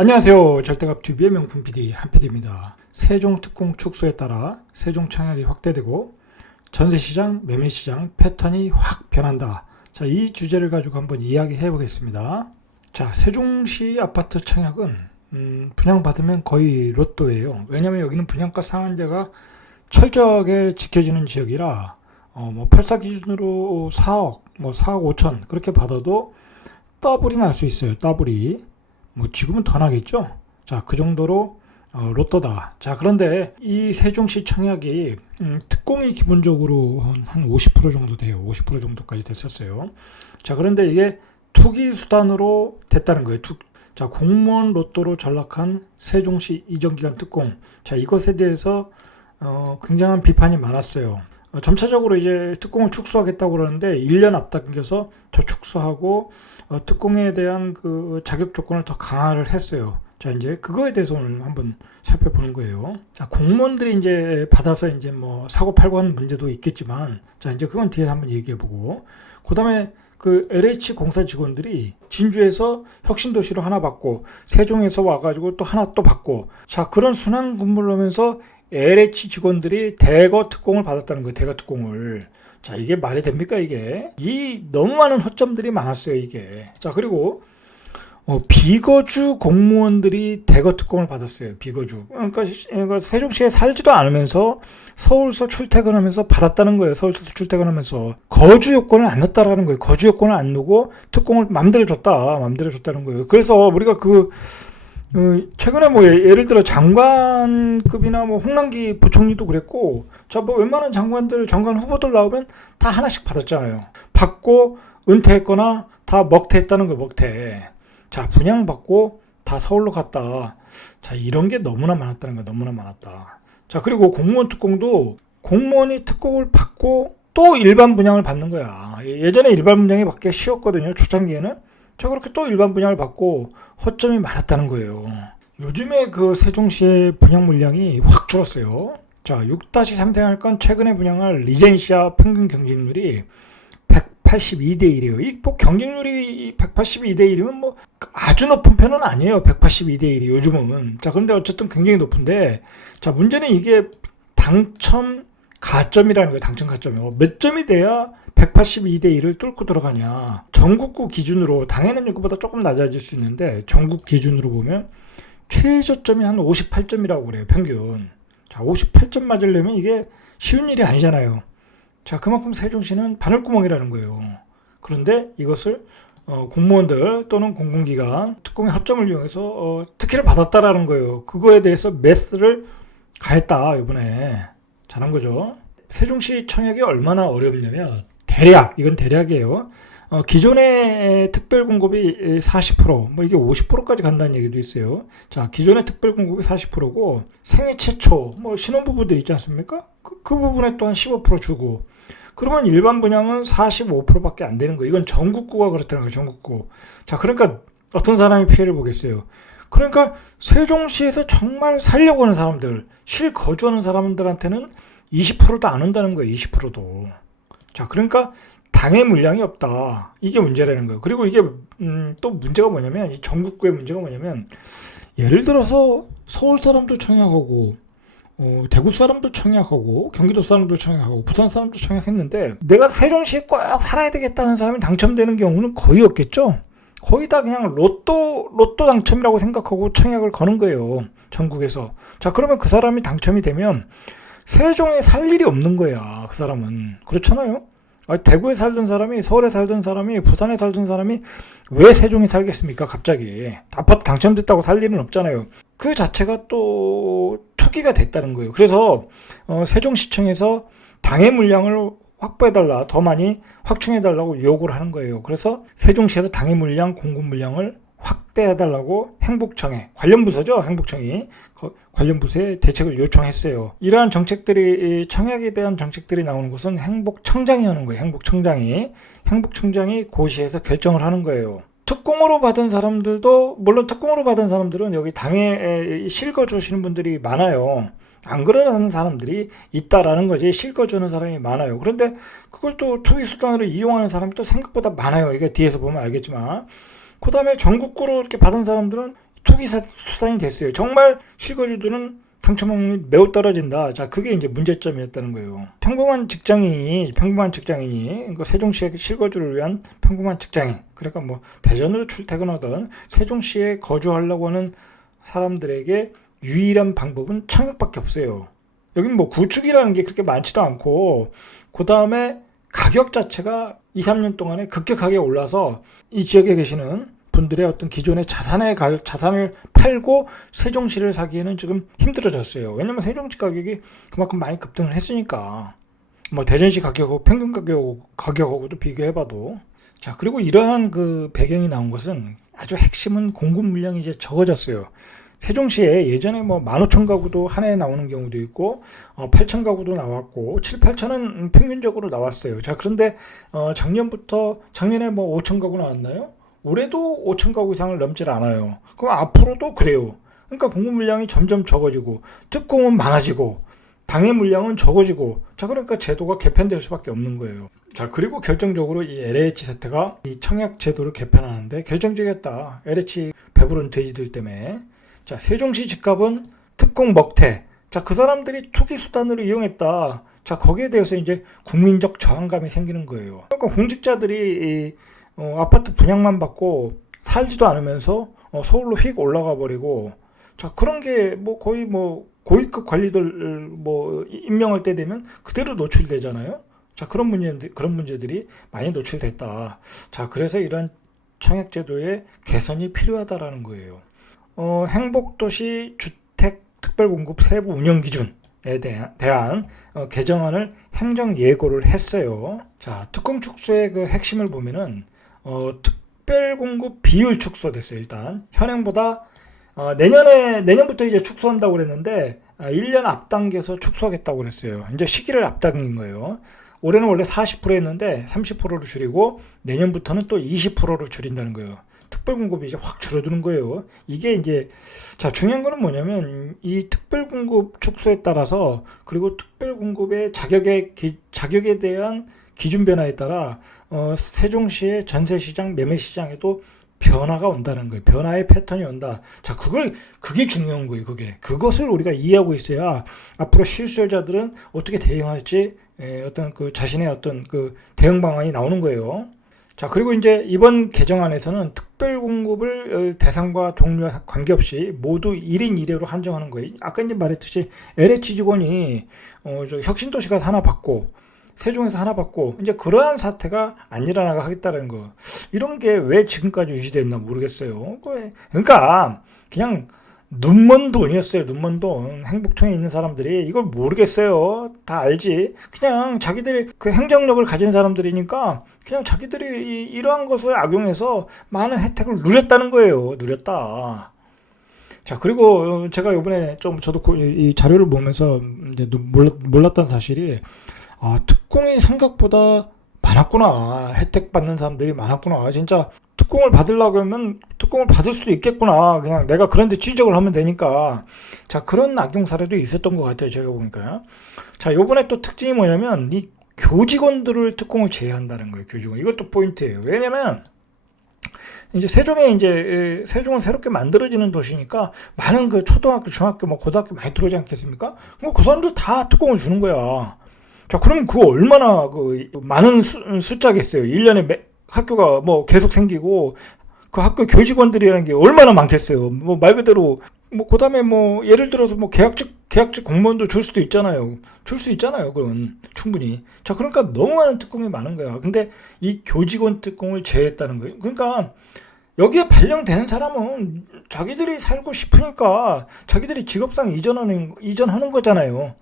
안녕하세요. 절대값TV의 명품 PD 한PD입니다. 세종특공 축소에 따라 세종청약이 확대되고 전세시장, 매매시장 패턴이 확 변한다. 자, 이 주제를 가지고 한번 이야기해 보겠습니다. 자, 세종시 아파트 청약은 분양받으면 거의 로또예요. 왜냐하면 여기는 분양가 상한제가 철저하게 지켜지는 지역이라 8사 기준으로 4억, 4억 5천 그렇게 받아도 더블이 날 수 있어요. 더블이. 지금은 더 나겠죠? 자, 그 정도로 로또다. 자, 그런데 이 세종시 청약이 특공이 기본적으로 한 50% 정도 돼요. 50% 정도까지 됐었어요. 자, 그런데 이게 투기 수단으로 됐다는 거예요. 자, 공무원 로또로 전락한 세종시 이전기간 특공. 자, 이것에 대해서 굉장한 비판이 많았어요. 점차적으로 이제 특공을 축소하겠다고 그러는데 1년 앞당겨서 더 축소하고 특공에 대한 그 자격 조건을 더 강화를 했어요. 자, 이제 그거에 대해서 오늘 한번 살펴보는 거예요. 자, 공무원들이 이제 받아서 이제 사고 팔고 하는 문제도 있겠지만, 자, 이제 그건 뒤에서 한번 얘기해 보고, 그 다음에 그 LH 공사 직원들이 진주에서 혁신도시로 하나 받고, 세종에서 와가지고 또 하나 또 받고, 자, 그런 순환 근무를 하면서 LH 직원들이 대거 특공을 받았다는 거예요. 대거 특공을. 자, 이게 말이 됩니까, 이게? 너무 많은 허점들이 많았어요, 이게. 자, 그리고, 비거주 공무원들이 대거 특공을 받았어요, 비거주. 그러니까 세종시에 살지도 않으면서 서울서 출퇴근하면서 받았다는 거예요, 서울서 출퇴근하면서. 거주 요건을 안 넣었다라는 거예요. 거주 요건을 안 넣고 특공을 맘대로 줬다는 거예요. 그래서 우리가 최근에 예를 들어 장관급이나 홍남기 부총리도 그랬고, 자, 웬만한 장관 후보들 나오면 다 하나씩 받았잖아요. 받고 은퇴했거나 다 먹퇴했다는 거예요, 먹퇴. 자, 분양받고 다 서울로 갔다. 자, 이런 게 너무나 많았다는 거예요, 너무나 많았다. 자, 그리고 공무원 특공도 공무원이 특공을 받고 또 일반 분양을 받는 거야. 예전에 일반 분양이 받기가 쉬웠거든요, 초창기에는. 자, 그렇게 또 일반 분양을 받고 허점이 많았다는 거예요. 요즘에 그 세종시의 분양 물량이 확 줄었어요. 자, 6-3생활권 최근에 분양할 리젠시아 평균 경쟁률이 182대 1이에요. 이 경쟁률이 182대 1이면 아주 높은 편은 아니에요. 182대 1이 요즘은. 자, 그런데 어쨌든 굉장히 높은데, 자, 문제는 이게 당첨 가점이라는 거예요. 당첨 가점이. 몇 점이 돼야 182대 1을 뚫고 들어가냐. 전국구 기준으로, 당연히 이거보다 조금 낮아질 수 있는데, 전국 기준으로 보면 최저점이 한 58점이라고 그래요, 평균. 자, 58점 맞으려면 이게 쉬운 일이 아니잖아요. 자, 그만큼 세종시는 바늘구멍이라는 거예요. 그런데 이것을 공무원들 또는 공공기관, 특공의 허점을 이용해서 특혜를 받았다라는 거예요. 그거에 대해서 메스를 가했다, 이번에. 잘한 거죠. 세종시 청약이 얼마나 어렵냐면, 이건 대략이에요. 기존의 특별 공급이 40%, 이게 50%까지 간다는 얘기도 있어요. 자, 기존의 특별 공급이 40%고, 생애 최초, 신혼부부들 있지 않습니까? 그 부분에 또한 15% 주고, 그러면 일반 분양은 45%밖에 안 되는 거예요. 이건 전국구가 그렇다는 거예요, 전국구. 자, 그러니까 어떤 사람이 피해를 보겠어요. 그러니까 세종시에서 정말 살려고 하는 사람들, 실거주하는 사람들한테는 20%도 안 온다는 거예요, 20%도. 자, 그러니까 당의 물량이 없다. 이게 문제라는 거예요. 그리고 이게 또 문제가 뭐냐면, 이 전국구의 문제가 뭐냐면, 예를 들어서 서울 사람도 청약하고, 대구 사람도 청약하고, 경기도 사람도 청약하고, 부산 사람도 청약했는데, 내가 세종시에 꼭 살아야 되겠다는 사람이 당첨되는 경우는 거의 없겠죠? 거의 다 그냥 로또 당첨이라고 생각하고 청약을 거는 거예요, 전국에서. 자, 그러면 그 사람이 당첨이 되면 세종에 살 일이 없는 거야, 그 사람은. 그렇잖아요? 대구에 살던 사람이, 서울에 살던 사람이, 부산에 살던 사람이 왜 세종에 살겠습니까, 갑자기. 아파트 당첨됐다고 살 일은 없잖아요. 그 자체가 또 투기가 됐다는 거예요. 그래서 세종시청에서 당의 물량을 확보해달라, 더 많이 확충해달라고 요구를 하는 거예요. 그래서 세종시에서 당의 물량, 공급 물량을 확대해달라고 행복청에, 관련 부서죠, 행복청이. 관련 부서에 대책을 요청했어요. 이러한 정책들이, 청약에 대한 정책들이 나오는 곳은 행복청장이 하는 거예요. 행복청장이 고시에서 결정을 하는 거예요. 특공으로 받은 사람들도, 물론 특공으로 받은 사람들은 여기 당에 실거주하시는 분들이 많아요. 안 그러는 사람들이 있다라는 거지. 실거주하는 사람이 많아요. 그런데 그걸 또 투기 수단으로 이용하는 사람이 또 생각보다 많아요. 이게 뒤에서 보면 알겠지만. 그 다음에 전국구로 이렇게 받은 사람들은 투기 수단이 됐어요. 정말 실거주들은 당첨 확률이 매우 떨어진다. 자, 그게 이제 문제점이었다는 거예요. 평범한 직장인이 그 세종시의 실거주를 위한 평범한 직장인, 그러니까 뭐 대전으로 출퇴근하던 세종시에 거주하려고 하는 사람들에게 유일한 방법은 청약밖에 없어요. 여긴 뭐 구축이라는 게 그렇게 많지도 않고, 그 다음에 가격 자체가 2, 3년 동안에 급격하게 올라서 이 지역에 계시는 분들의 어떤 기존의 자산을 팔고 세종시를 사기에는 지금 힘들어졌어요. 왜냐면 세종시 가격이 그만큼 많이 급등을 했으니까. 뭐 대전시 가격하고 평균 가격하고도 비교해봐도. 자, 그리고 이러한 그 배경이 나온 것은 아주 핵심은 공급 물량이 이제 적어졌어요. 세종시에 예전에 뭐 15,000가구도 한 해에 나오는 경우도 있고 8,000가구도 나왔고 7, 8,000은 평균적으로 나왔어요. 자, 그런데 작년에 뭐 5,000가구 나왔나요? 올해도 5,000가구 이상을 넘질 않아요. 그럼 앞으로도 그래요. 그러니까 공급 물량이 점점 적어지고 특공은 많아지고 당해 물량은 적어지고, 자, 그러니까 제도가 개편될 수밖에 없는 거예요. 자, 그리고 결정적으로 이 LH 세태가 이 청약 제도를 개편하는데 결정적이었다. LH 배부른 돼지들 때문에. 자, 세종시 집값은 특공 먹태. 자, 그 사람들이 투기 수단으로 이용했다. 자, 거기에 대해서 이제 국민적 저항감이 생기는 거예요. 그러니까 공직자들이 아파트 분양만 받고 살지도 않으면서 서울로 휙 올라가 버리고, 자, 그런 게 뭐 거의 뭐 고위급 관리들 뭐 임명할 때 되면 그대로 노출되잖아요. 자, 그런 문제들이 많이 노출됐다. 자, 그래서 이런 청약제도의 개선이 필요하다라는 거예요. 행복도시 주택 특별공급 세부 운영 기준에 대한 개정안을 행정 예고를 했어요. 자, 특공 축소의 그 핵심을 보면은 특별공급 비율 축소됐어요. 일단 현행보다 내년부터 이제 축소한다고 그랬는데 1년 앞당겨서 축소하겠다고 그랬어요. 이제 시기를 앞당긴 거예요. 올해는 원래 40%였는데 30%로 줄이고 내년부터는 또 20%로 줄인다는 거예요. 특별공급이 이제 확 줄어드는 거예요. 이게 이제, 자, 중요한 거는 뭐냐면 이 특별공급 축소에 따라서, 그리고 특별공급의 자격에 대한 기준 변화에 따라 세종시의 전세시장, 매매시장에도 변화가 온다는 거예요. 변화의 패턴이 온다. 자, 그게 중요한 거예요. 그것을 우리가 이해하고 있어야 앞으로 실수요자들은 어떻게 대응할지, 어떤 그 자신의 어떤 그 대응 방안이 나오는 거예요. 자, 그리고 이제 이번 개정안에서는 특별공급을 대상과 종류와 관계없이 모두 1인 1회로 한정하는 거예요. 아까 이제 말했듯이 LH 직원이 혁신도시가 하나 받고 세종에서 하나 받고 이제 그러한 사태가 안 일어나게 하겠다는 거. 이런 게 왜 지금까지 유지됐나 모르겠어요. 그러니까 그냥 눈먼 돈이었어요. 눈먼 돈. 행복청에 있는 사람들이 이걸 모르겠어요. 다 알지. 그냥 자기들이 그 행정력을 가진 사람들이니까 그냥 자기들이 이러한 것을 악용해서 많은 혜택을 누렸다는 거예요. 누렸다. 자, 그리고 제가 이번에 저도 이 자료를 보면서 이제 몰랐던 사실이, 특공이 생각보다 많았구나. 혜택 받는 사람들이 많았구나. 진짜 특공을 받으려고 하면 특공을 받을 수도 있겠구나. 그냥 내가 그런 데 취직을 하면 되니까. 자, 그런 악용 사례도 있었던 것 같아요. 제가 보니까. 자, 요번에 또 특징이 뭐냐면 이 교직원들을 특공을 제외한다는 거예요. 교직원. 이것도 포인트예요. 왜냐면 이제 세종은 새롭게 만들어지는 도시니까 많은 그 초등학교, 중학교, 뭐 고등학교 많이 들어오지 않겠습니까? 그 사람들 다 특공을 주는 거야. 자, 그러면 그거 얼마나 많은 숫자겠어요. 1년에 학교가 뭐 계속 생기고 그 학교 교직원들이라는 게 얼마나 많겠어요. 뭐 말 그대로 그다음에 예를 들어서 계약직 공무원도 줄 수도 있잖아요. 줄 수 있잖아요. 그건 충분히. 자, 그러니까 너무 많은 특공이 많은 거야. 근데 이 교직원 특공을 제외했다는 거예요. 그러니까 여기에 발령되는 사람은 자기들이 살고 싶으니까 자기들이 직업상 이전하는 거잖아요.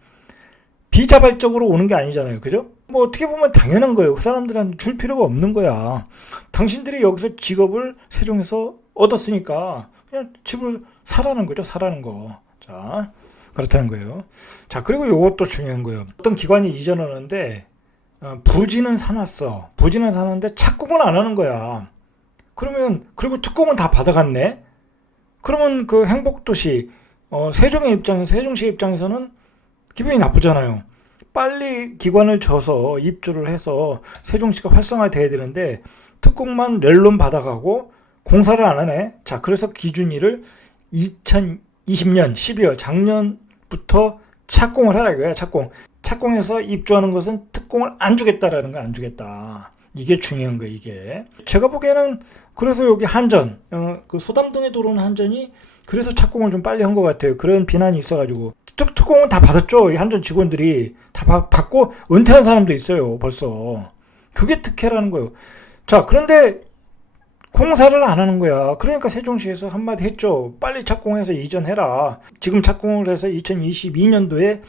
비자발적으로 오는 게 아니잖아요. 그죠? 어떻게 보면 당연한 거예요. 그 사람들한테 줄 필요가 없는 거야. 당신들이 여기서 직업을 세종에서 얻었으니까 그냥 집을 사라는 거죠. 사라는 거. 자, 그렇다는 거예요. 자, 그리고 이것도 중요한 거예요. 어떤 기관이 이전하는데 부지는 사놨어. 부지는 사놨는데 착공은 안 하는 거야. 그리고 특공은 다 받아갔네. 그러면 그 행복도시 세종시 입장에서는 기분이 나쁘잖아요. 빨리 기관을 줘서 입주를 해서 세종시가 활성화돼야 되는데 특공만 렐론 받아가고 공사를 안 하네. 자, 그래서 기준일을 2020년 12월 작년부터 착공을 하라 이거야. 착공해서 입주하는 것은 특공을 안 주겠다라는 거, 안 주겠다. 이게 중요한 거예요, 이게. 제가 보기에는 그래서 여기 한전, 그 소담동에 들어오는 한전이 그래서 착공을 좀 빨리 한 것 같아요. 그런 비난이 있어가지고. 특공은 다 받았죠. 이 한전 직원들이 다 받고 은퇴한 사람도 있어요, 벌써. 그게 특혜라는 거예요. 자, 그런데 공사를 안 하는 거야. 그러니까 세종시에서 한마디 했죠. 빨리 착공해서 이전해라. 지금 착공을 해서 2022년도에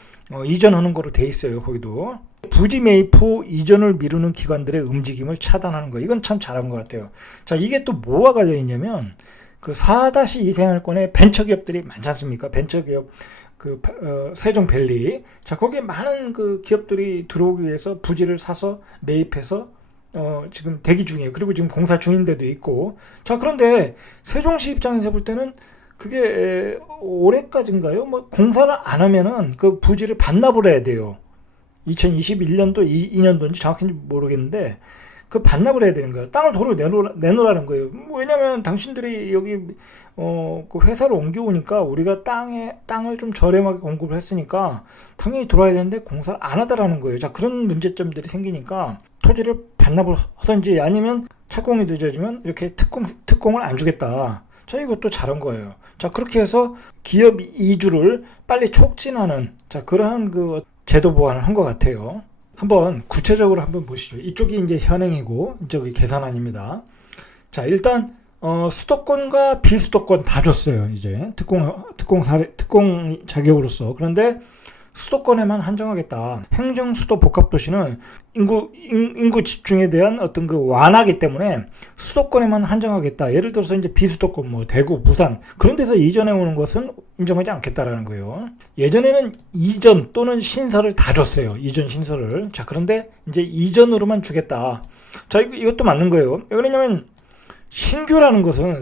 이전하는 거로 돼 있어요. 거기도. 부지 매입 후 이전을 미루는 기관들의 움직임을 차단하는 거. 이건 참 잘한 것 같아요. 자, 이게 또 뭐와 관련 있냐면 그 4-2 생활권에 벤처기업들이 많지 않습니까? 벤처기업 세종밸리. 자, 거기에 많은 그 기업들이 들어오기 위해서 부지를 사서 매입해서 지금 대기 중이에요. 그리고 지금 공사 중인 데도 있고. 자, 그런데 세종시 입장에서 볼 때는 그게 올해까지인가요? 뭐 공사를 안 하면은 그 부지를 반납을 해야 돼요. 2021년도 2년도인지 정확히는 모르겠는데 그 반납을 해야 되는 거예요. 땅을 도로 내놓으라는 거예요. 왜냐면 당신들이 여기 그 회사를 옮겨오니까 우리가 땅을 좀 저렴하게 공급을 했으니까 당연히 들어와야 되는데 공사를 안 하다라는 거예요. 자, 그런 문제점들이 생기니까 토지를 반납을 하든지 아니면 착공이 늦어지면 이렇게 특공을 안 주겠다. 자, 이것도 잘한 거예요. 자, 그렇게 해서 기업 이주를 빨리 촉진하는 자, 그러한 그 제도 보완을 한 것 같아요. 한번 구체적으로 한번 보시죠. 이쪽이 이제 현행이고 이쪽이 계산안입니다. 자, 일단 수도권과 비수도권 다 줬어요. 이제 특공 자격으로서. 그런데 수도권에만 한정하겠다. 행정 수도 복합 도시는 인구 집중에 대한 어떤 그 완화기 때문에 수도권에만 한정하겠다. 예를 들어서 이제 비수도권 뭐 대구, 부산 그런 데서 이전해 오는 것은 인정하지 않겠다라는 거예요. 예전에는 이전 또는 신설을 다 줬어요. 이전 신설을. 자, 그런데 이제 이전으로만 주겠다. 자, 이것도 맞는 거예요. 왜 그러냐면 신규라는 것은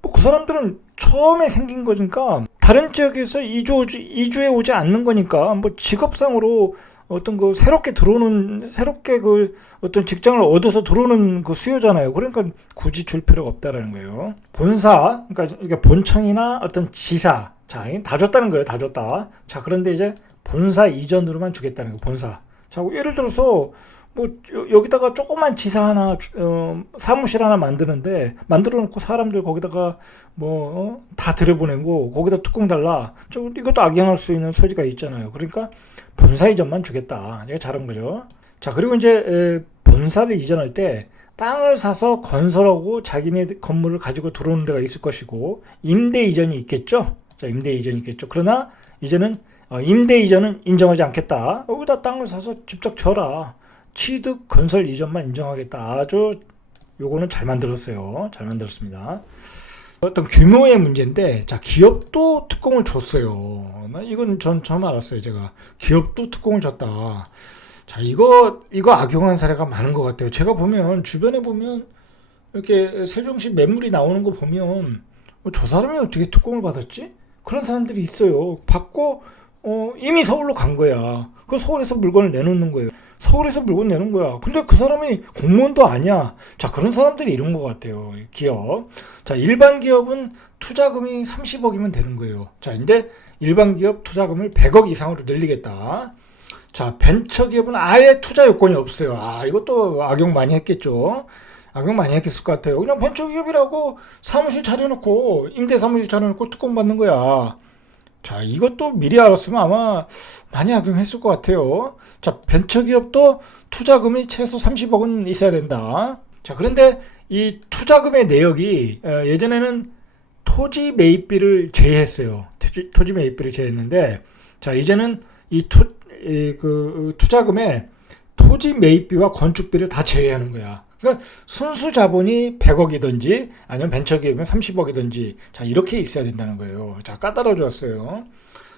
그 사람들은 처음에 생긴 거니까 다른 지역에서 이주해 오지 않는 거니까 뭐 직업상으로 어떤 그 새롭게 그 어떤 직장을 얻어서 들어오는 그 수요잖아요. 그러니까 굳이 줄 필요가 없다라는 거예요. 본사, 그러니까 본청이나 어떤 지사, 자, 다 줬다는 거예요. 다 줬다. 자, 그런데 이제 본사 이전으로만 주겠다는 거예요. 본사. 자, 예를 들어서 뭐 여기다가 조그만 지사 하나 사무실 하나 만들어 놓고 사람들 거기다가 뭐 다 들여보내고 거기다 특공 달라. 이것도 악용할 수 있는 소지가 있잖아요. 그러니까 본사 이전만 주겠다. 이게 잘한 거죠. 자, 그리고 이제 본사를 이전할 때 땅을 사서 건설하고 자기네 건물을 가지고 들어오는 데가 있을 것이고 임대 이전이 있겠죠. 자, 임대 이전이 있겠죠. 그러나 이제는 임대 이전은 인정하지 않겠다. 여기다 땅을 사서 직접 져라. 취득 건설 이전만 인정하겠다. 아주 요거는 잘 만들었어요. 잘 만들었습니다. 어떤 규모의 문제인데, 자, 기업도 특공을 줬어요. 이건 전 처음 알았어요. 제가 기업도 특공을 줬다. 자, 이거 악용한 사례가 많은 것 같아요. 제가 보면 주변에 보면 이렇게 세종시 매물이 나오는 거 보면 저 사람이 어떻게 특공을 받았지? 그런 사람들이 있어요. 받고 이미 서울로 간 거야. 그 서울에서 물건을 내놓는 거예요. 서울에서 물건 내는 거야. 근데 그 사람이 공무원도 아니야. 자, 그런 사람들이 이런 것 같아요. 기업. 자, 일반 기업은 투자금이 30억이면 되는 거예요. 자, 근데 일반 기업 투자금을 100억 이상으로 늘리겠다. 자, 벤처 기업은 아예 투자 요건이 없어요. 아, 이것도 악용 많이 했겠죠. 악용 많이 했을 것 같아요. 그냥 벤처 기업이라고 사무실 차려놓고 임대 사무실 차려놓고 특공 받는 거야. 자, 이것도 미리 알았으면 아마 많이 악용했을 것 같아요. 자, 벤처기업도 투자금이 최소 30억은 있어야 된다. 자, 그런데 이 투자금의 내역이 예전에는 토지 매입비를 제외했어요. 토지 매입비를 제외했는데, 자, 이제는 투자금에 토지 매입비와 건축비를 다 제외하는 거야. 그러니까 순수 자본이 100억이든지 아니면 벤처기업이면 30억이든지 자, 이렇게 있어야 된다는 거예요. 자, 까다로워졌어요.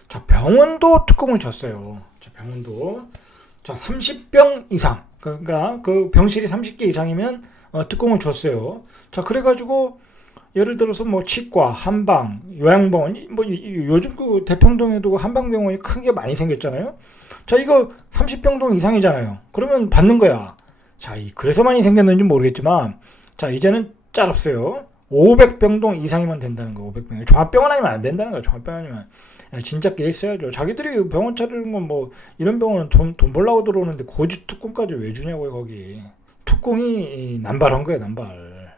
자, 병원도 특공을 줬어요. 자, 병원도 자, 30병 이상, 그러니까 그 병실이 30개 이상이면 특공을 줬어요. 자, 그래가지고 예를 들어서 뭐 치과, 한방, 요양병원, 뭐 요즘 그 대평동에도 한방병원이 큰 게 많이 생겼잖아요. 자, 이거 30병동 이상이잖아요. 그러면 받는 거야. 자, 그래서 많이 생겼는지 모르겠지만, 자, 이제는 짤 없어요. 500병동 이상이면 된다는 거예요. 500병. 종합병원 아니면 안 된다는 거예요. 종합병원 아니면. 진짜끼리 있어야죠. 자기들이 병원 차리는 건 뭐 이런 병원은 돈 벌라고 들어오는데 고지 특공까지 왜 주냐고요. 거기 특공이 남발한 거예요. 남발.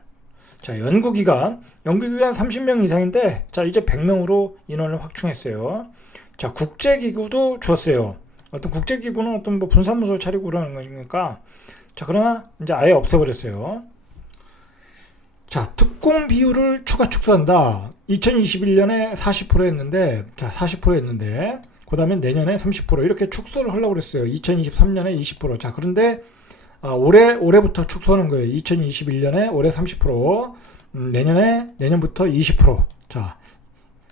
자, 연구기간 30명 이상인데 자 이제 100명으로 인원을 확충했어요. 자, 국제기구도 줬어요. 어떤 국제기구는 어떤 뭐 분사무소를 차리고 그러는 거니까. 자, 그러나 이제 아예 없애버렸어요. 자, 특공 비율을 추가 축소한다. 2021년에 40%였는데, 자, 40%였는데, 그 다음에 내년에 30% 이렇게 축소를 하려고 그랬어요. 2023년에 20%. 자, 그런데, 올해부터 축소하는 거예요. 2021년에 올해 30%, 내년부터 20%. 자,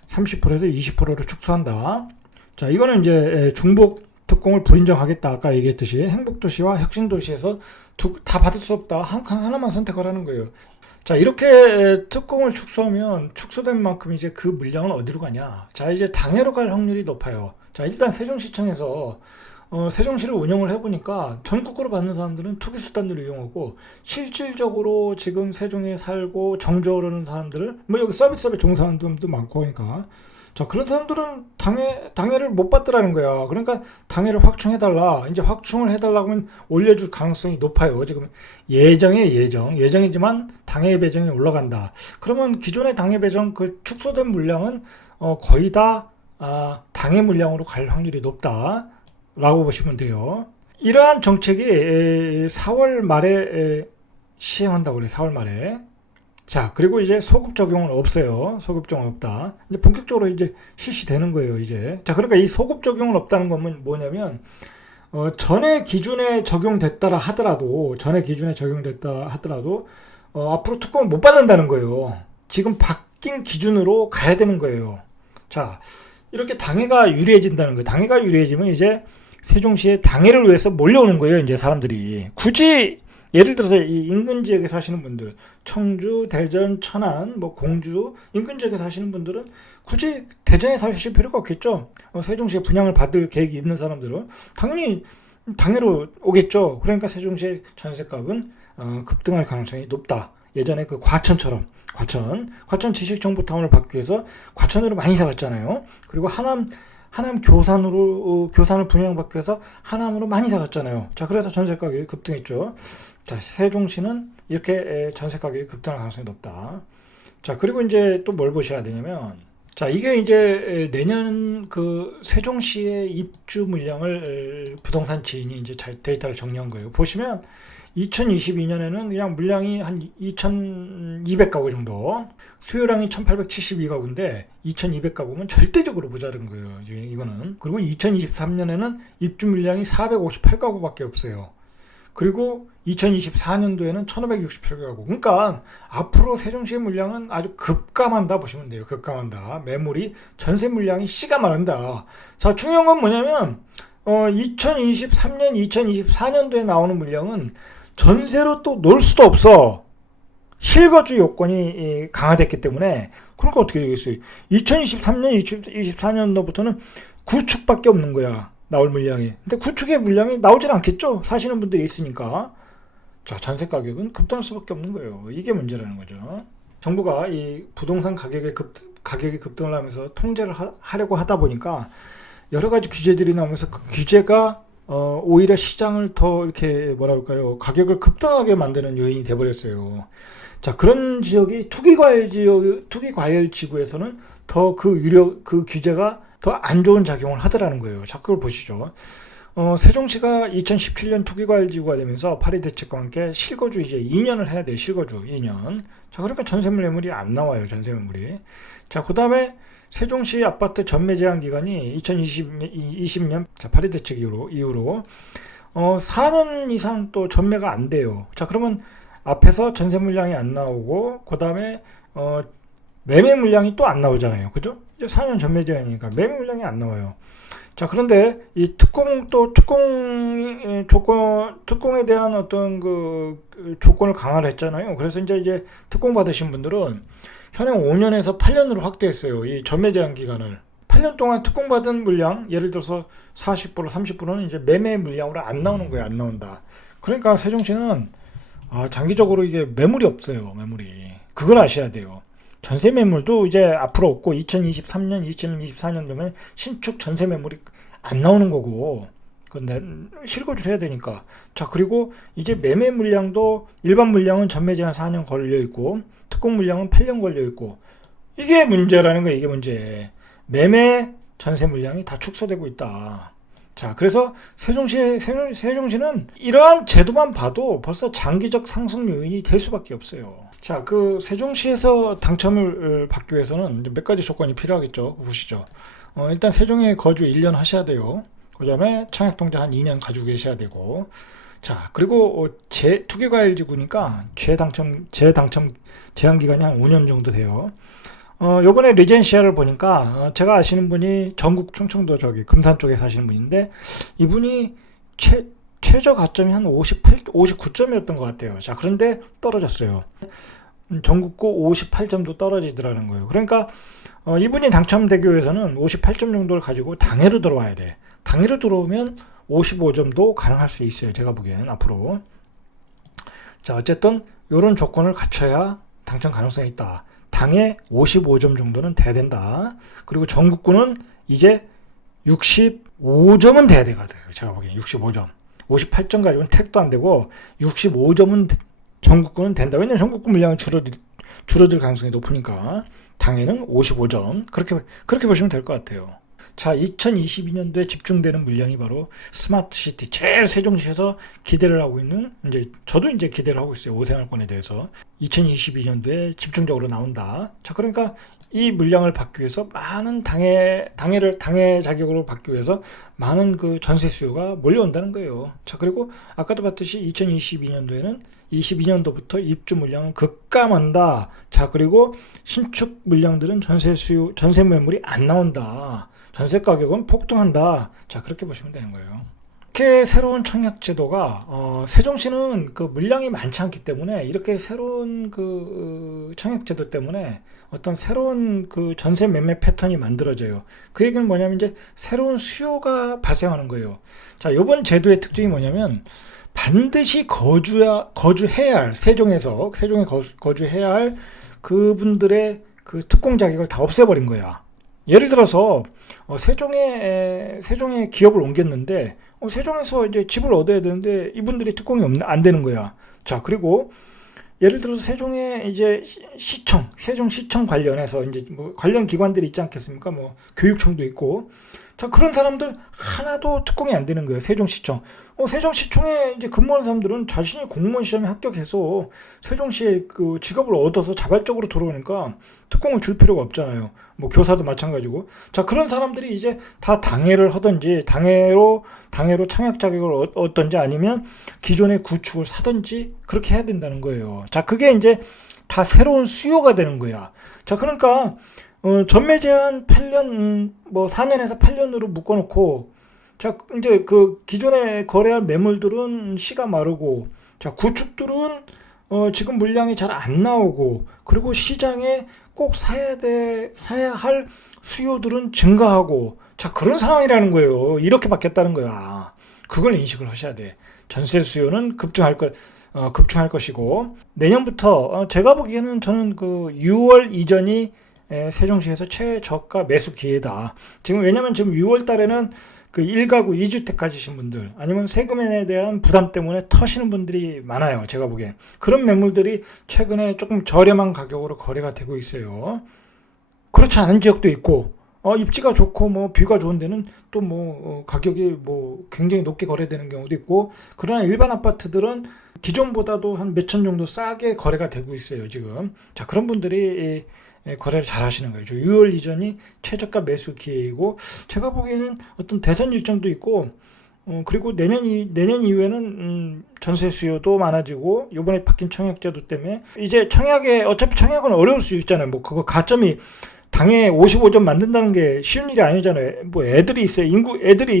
30%에서 20%를 축소한다. 자, 이거는 이제 중복 특공을 불인정하겠다. 아까 얘기했듯이 행복도시와 혁신도시에서 다 받을 수 없다. 하나만 선택하라는 거예요. 자, 이렇게 특공을 축소하면 축소된 만큼 이제 그 물량은 어디로 가냐? 자, 이제 당해로 갈 확률이 높아요. 자, 일단 세종시청에서 세종시를 운영을 해보니까 전국으로 받는 사람들은 투기수단들을 이용하고 실질적으로 지금 세종에 살고 정주 오르는 사람들을 뭐 여기 서비스업에 종사하는 사람도 많고 하니까 자, 그런 사람들은 당해를 못 받더라는 거야. 그러니까 당해를 확충해달라. 이제 확충을 해달라고 하면 올려줄 가능성이 높아요. 지금 예정이지만 당해 배정이 올라간다. 그러면 기존의 당해 배정 그 축소된 물량은 거의 다 당해 물량으로 갈 확률이 높다라고 보시면 돼요. 이러한 정책이 4월 말에 시행한다고 그래요. 4월 말에. 자, 그리고 이제 소급 적용은 없어요. 소급 적용은 없다. 이제 본격적으로 이제 실시되는 거예요, 이제. 자, 그러니까 이 소급 적용은 없다는 건 뭐냐면, 전에 기준에 적용됐다 하더라도, 앞으로 특검을 못 받는다는 거예요. 지금 바뀐 기준으로 가야 되는 거예요. 자, 이렇게 당해가 유리해진다는 거예요. 당해가 유리해지면 이제 세종시의 당해를 위해서 몰려오는 거예요, 이제 사람들이. 굳이 예를 들어서 이 인근 지역에 사시는 분들, 청주, 대전, 천안, 뭐 공주 인근 지역에 사시는 분들은 굳이 대전에 사실 필요가 없겠죠. 세종시에 분양을 받을 계획이 있는 사람들은 당연히 당해로 오겠죠. 그러니까 세종시의 전셋값은 급등할 가능성이 높다. 예전에 그 과천 지식정보타운을 받기 위해서 과천으로 많이 사갔잖아요. 그리고 하남 교산을 분양받기 위해서 하남으로 많이 사갔잖아요. 자, 그래서 전세 가격이 급등했죠. 자, 세종시는 이렇게 전세 가격이 급등할 가능성이 높다. 자, 그리고 이제 또 뭘 보셔야 되냐면, 자, 이게 이제 내년 그 세종시의 입주 물량을 부동산 지인이 이제 데이터를 정리한 거예요. 보시면 2022년에는 그냥 물량이 한 2,200가구 정도, 수요량이 1,872가구인데 2,200가구면 절대적으로 모자른 거예요. 이거는. 그리고 2023년에는 입주 물량이 458가구밖에 없어요. 그리고 2024년도에는 1,568가구. 그러니까 앞으로 세종시의 물량은 아주 급감한다 보시면 돼요. 급감한다. 매물이 전세 물량이 씨가 마른다. 자, 중요한 건 뭐냐면 2023년, 2024년도에 나오는 물량은 전세로 또 놓을 수도 없어. 실거주 요건이 강화됐기 때문에. 그러니까 어떻게 되겠어요? 2023년, 2024년도부터는 구축밖에 없는 거야. 나올 물량이. 근데 구축의 물량이 나오질 않겠죠? 사시는 분들이 있으니까. 자, 전세 가격은 급등할 수밖에 없는 거예요. 이게 문제라는 거죠. 정부가 이 부동산 가격이 급등을 하면서 통제를 하려고 하다 보니까 여러 가지 규제들이 나오면서 그 규제가 오히려 시장을 더 이렇게 가격을 급등하게 만드는 요인이 돼버렸어요. 자, 그런 지역이 투기과열 지구에서는 더 그 규제가 더 안 좋은 작용을 하더라는 거예요. 자, 그걸 보시죠. 세종시가 2017년 투기과열 지구가 되면서 파리 대책과 함께 실거주 이제 2년을 해야 돼요. 실거주 2년. 자, 그러니까 전세물 매물이 안 나와요. 전세 매물이. 자, 그 다음에 세종시 아파트 전매 제한 기간이 2020년 파리 대책 이후로 4년 이상 또 전매가 안 돼요. 자, 그러면 앞에서 전세 물량이 안 나오고 그 다음에 매매 물량이 또 안 나오잖아요. 그죠? 이제 4년 전매 제한이니까 매매 물량이 안 나와요. 자, 그런데 이 특공에 대한 어떤 그 조건을 강화를 했잖아요. 그래서 이제 특공 받으신 분들은 현행 5년에서 8년으로 확대했어요. 이 전매 제한 기간을. 8년 동안 특공받은 물량, 예를 들어서 40%, 30%는 이제 매매 물량으로 안 나오는 거예요. 안 나온다. 그러니까 세종시는 장기적으로 이게 매물이 없어요. 매물이. 그걸 아셔야 돼요. 전세 매물도 이제 앞으로 없고 2023년, 2024년 되면 신축 전세 매물이 안 나오는 거고 근데 실거주를 해야 되니까. 자, 그리고 이제 매매 물량도 일반 물량은 전매 제한 4년 걸려 있고 특공 물량은 8년 걸려 있고 이게 문제라는 거예요. 이게 문제. 매매 전세 물량이 다 축소되고 있다. 자, 그래서 세종시는 이러한 제도만 봐도 벌써 장기적 상승 요인이 될 수밖에 없어요. 자, 그 세종시에서 당첨을 받기 위해서는 몇 가지 조건이 필요하겠죠. 보시죠. 일단 세종에 거주 1년 하셔야 돼요. 그 다음에 청약통장 한 2년 가지고 계셔야 되고. 자, 그리고 투기과열지구니까 재당첨 제한기간이 한 5년 정도 돼요. 요번에 리젠시아를 보니까 제가 아시는 분이 전국 충청도 금산 쪽에 사시는 분인데 이분이 최저 가점이 한 59점이었던 것 같아요. 자, 그런데 떨어졌어요. 전국구 58점도 떨어지더라는 거예요. 그러니까 이분이 당첨되기 위해서는 58점 정도를 가지고 당해로 들어와야 돼. 당해로 들어오면 55점도 가능할 수 있어요. 제가 보기엔 앞으로. 자, 어쨌든 이런 조건을 갖춰야 당첨 가능성이 있다. 당해 55점 정도는 돼야 된다. 그리고 전국구는 이제 65점은 돼야 되거든요. 제가 보기엔 65점. 58점 가지고는 택도 안 되고 65점은 전국구는 된다. 왜냐면 전국구 물량은 줄어들 가능성이 높으니까 당해는 55점. 그렇게 보시면 될 것 같아요. 자, 2022년도에 집중되는 물량이 바로 스마트시티, 제일 세종시에서 기대를 하고 있는, 저도 기대를 하고 있어요. 5생활권에 대해서. 2022년도에 집중적으로 나온다. 자, 그러니까 이 물량을 받기 위해서 많은 당해 자격으로 받기 위해서 많은 그 전세 수요가 몰려온다는 거예요. 자, 그리고 아까도 봤듯이 2022년도에는 22년도부터 입주 물량은 급감한다. 자, 그리고 신축 물량들은 전세 매물이 안 나온다. 전세 가격은 폭등한다. 자, 그렇게 보시면 되는 거예요. 이렇게 새로운 청약 제도가 세종시는 그 물량이 많지 않기 때문에 이렇게 새로운 그 청약 제도 때문에 어떤 새로운 그 전세 매매 패턴이 만들어져요. 그 얘기는 뭐냐면 이제 새로운 수요가 발생하는 거예요. 자, 이번 제도의 특징이 뭐냐면 반드시 거주해야 할 세종에 거주해야 할 그분들의 그 특공 자격을 다 없애버린 거야. 예를 들어서 세종에 기업을 옮겼는데 세종에서 이제 집을 얻어야 되는데 이분들이 특공이 안 되는 거야. 자, 그리고 예를 들어서 세종에 이제 세종시청 관련해서 이제 뭐 관련 기관들이 있지 않겠습니까? 뭐 교육청도 있고. 자, 그런 사람들 하나도 특공이 안 되는 거예요. 세종시청. 세종시청에 이제 근무하는 사람들은 자신이 공무원 시험에 합격해서 세종시에 그 직업을 얻어서 자발적으로 들어오니까 특공을 줄 필요가 없잖아요. 뭐 교사도 마찬가지고. 자, 그런 사람들이 이제 다 당해를 하든지 당해로 청약 자격을 얻든지 아니면 기존의 구축을 사든지 그렇게 해야 된다는 거예요. 자, 그게 이제 다 새로운 수요가 되는 거야. 자, 그러니까 전매 제한 8년, 4년에서 8년으로 묶어놓고, 자, 이제 그 기존에 거래할 매물들은 씨가 마르고, 자, 구축들은 지금 물량이 잘 안 나오고, 그리고 시장에 꼭 사야 할 수요들은 증가하고, 자, 그런 상황이라는 거예요. 이렇게 바뀌었다는 거야. 그걸 인식을 하셔야 돼. 전세 수요는 급증할 것이고, 내년부터, 제가 보기에는 저는 그 6월 이전이 세종시에서 최저가 매수 기회다. 왜냐면 지금 6월 달에는 그 1가구 2주택 가지신 분들 아니면 세금에 대한 부담 때문에 터시는 분들이 많아요. 제가 보기엔. 그런 매물들이 최근에 조금 저렴한 가격으로 거래가 되고 있어요. 그렇지 않은 지역도 있고, 입지가 좋고 뭐 뷰가 좋은 데는 또 가격이 굉장히 높게 거래되는 경우도 있고, 그러나 일반 아파트들은 기존보다도 한 몇천 정도 싸게 거래가 되고 있어요, 지금. 자, 그런 분들이 거래를 잘 하시는 거예요. 6월 이전이 최저가 매수 기회이고, 제가 보기에는 어떤 대선 일정도 있고, 그리고 내년 이후에는 전세 수요도 많아지고, 요번에 바뀐 청약제도 때문에 이제 어차피 청약은 어려울 수 있잖아요. 그거 가점이 당해 55점 만든다는 게 쉬운 일이 아니잖아요. 애들이 있어요.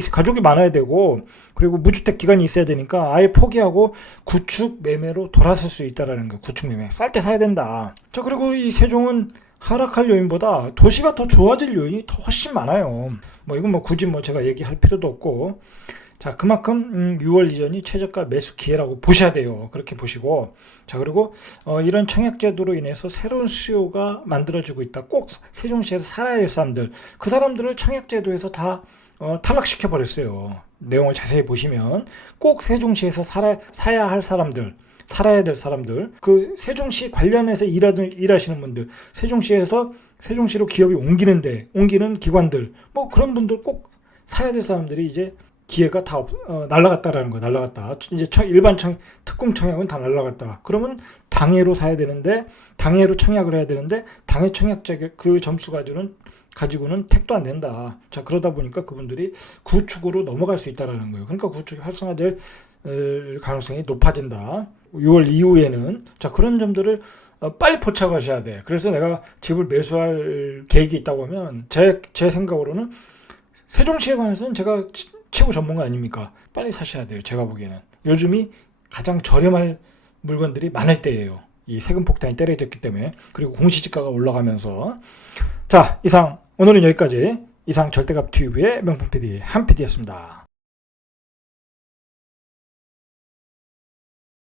가족이 많아야 되고, 그리고 무주택 기간이 있어야 되니까 아예 포기하고 구축 매매로 돌아설 수 있다라는 거예요. 구축 매매. 쌀 때 사야 된다. 자, 그리고 이 세종은 하락할 요인보다 도시가 더 좋아질 요인이 더 훨씬 많아요. 이건 굳이 제가 얘기할 필요도 없고. 자, 그만큼 6월 이전이 최저가 매수 기회라고 보셔야 돼요. 그렇게 보시고, 자, 그리고 이런 청약제도로 인해서 새로운 수요가 만들어지고 있다. 꼭 세종시에서 살아야 될 사람들, 그 사람들을 청약제도에서 다 탈락시켜 버렸어요. 내용을 자세히 보시면 꼭 세종시에서 사야 할 사람들, 살아야 될 사람들, 그 세종시 관련해서 일하시는 분들, 세종시로 기업이 옮기는 기관들, 뭐 그런 분들 꼭 사야 될 사람들이 이제 기회가 다 날라갔다라는 거야. 날라갔다. 이제 일반 특공 청약은 다 날라갔다. 그러면 당해로 사야 되는데, 당해로 청약을 해야 되는데, 당해 청약 자격 그 점수 가지고는 택도 안 된다. 자, 그러다 보니까 그분들이 구축으로 넘어갈 수 있다라는 거예요. 그러니까 구축이 활성화될 가능성이 높아진다. 6월 이후에는. 자, 그런 점들을 빨리 포착하셔야 돼. 그래서 내가 집을 매수할 계획이 있다고 하면 제 생각으로는 세종시에 관해서는 제가 최고 전문가 아닙니까? 빨리 사셔야 돼요. 제가 보기에는. 요즘이 가장 저렴할 물건들이 많을 때예요. 이 세금 폭탄이 때려졌기 때문에. 그리고 공시지가가 올라가면서. 자, 오늘은 여기까지. 이상 절대값 TV의 명품 PD 한 PD였습니다.